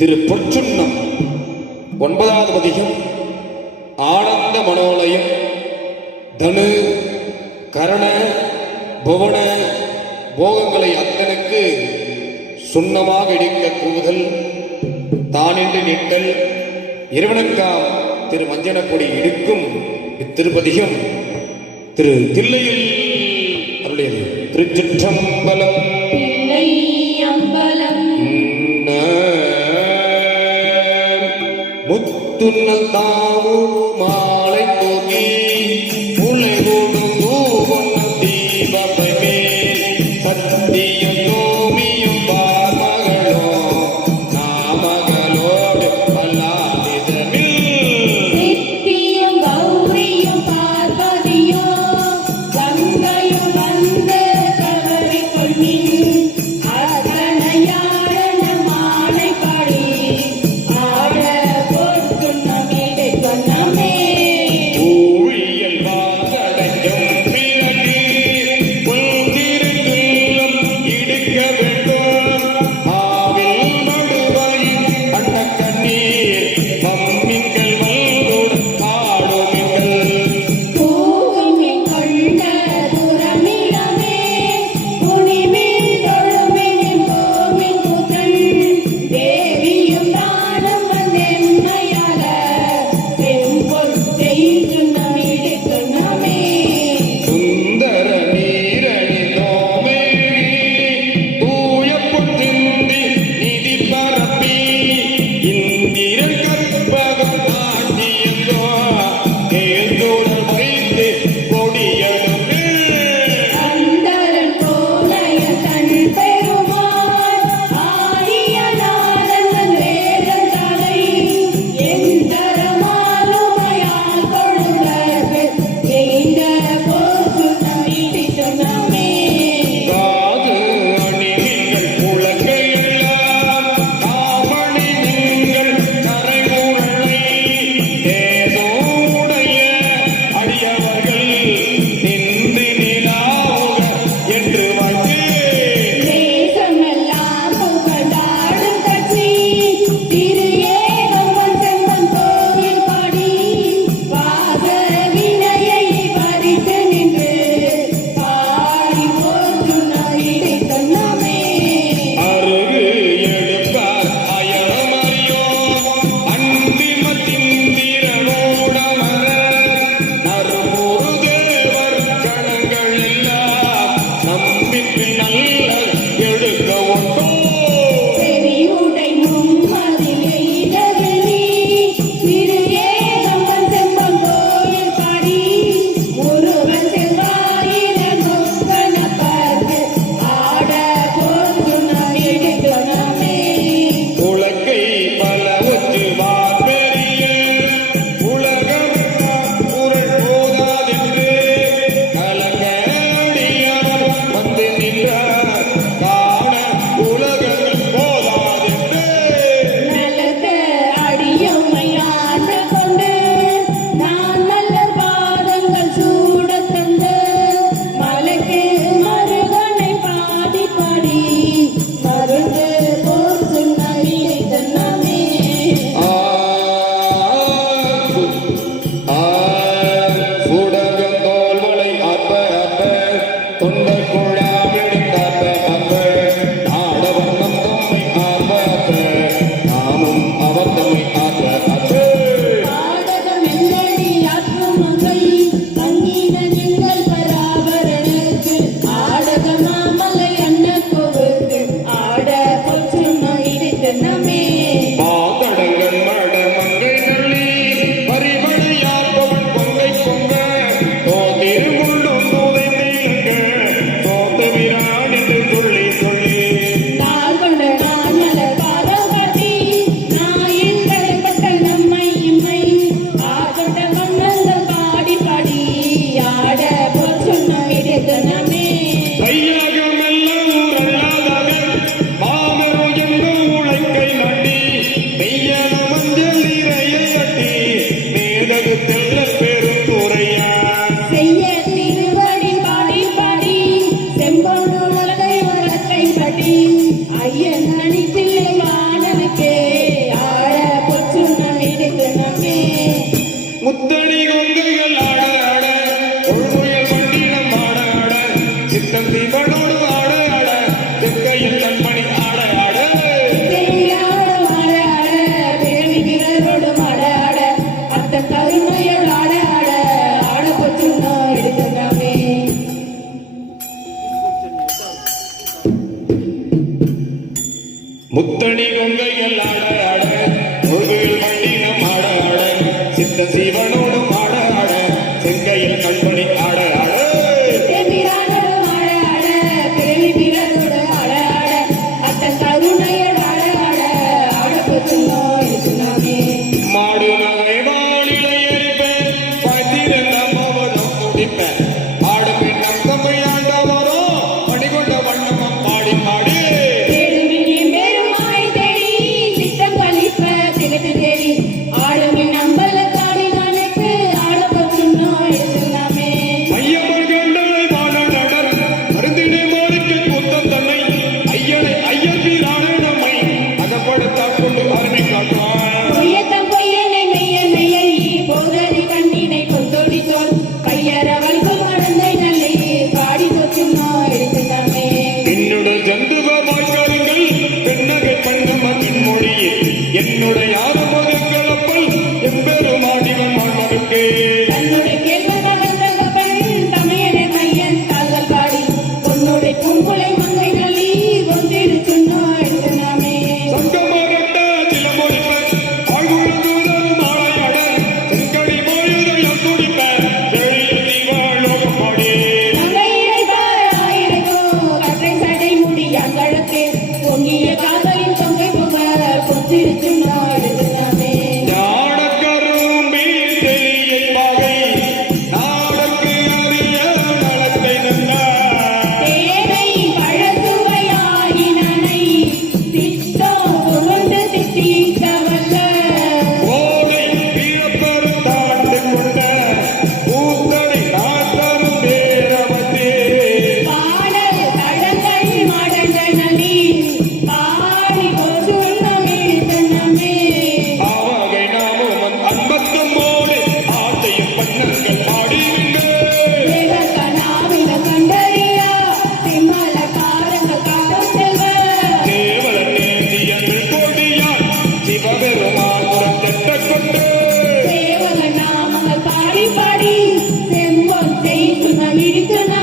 திரு பொற்றுண்ணம் ஒன்பதாவது பதிகம். ஆனந்த மனோலயம். தனு கரண புவன போகங்களை அத்தனுக்கு சுண்ணமாக இடிக்க கூவுதல். தானின்றி நிட்டல். இறைவனுக்காம் திரு மஞ்சனப்பொடி இடுக்கும் இத்திருப்பதிகம். திரு தில்லையில் அருளியது. திருச்சிற்றம்பலம் முத்துன்னல் Hey. అలిరికనా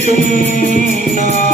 तुम ना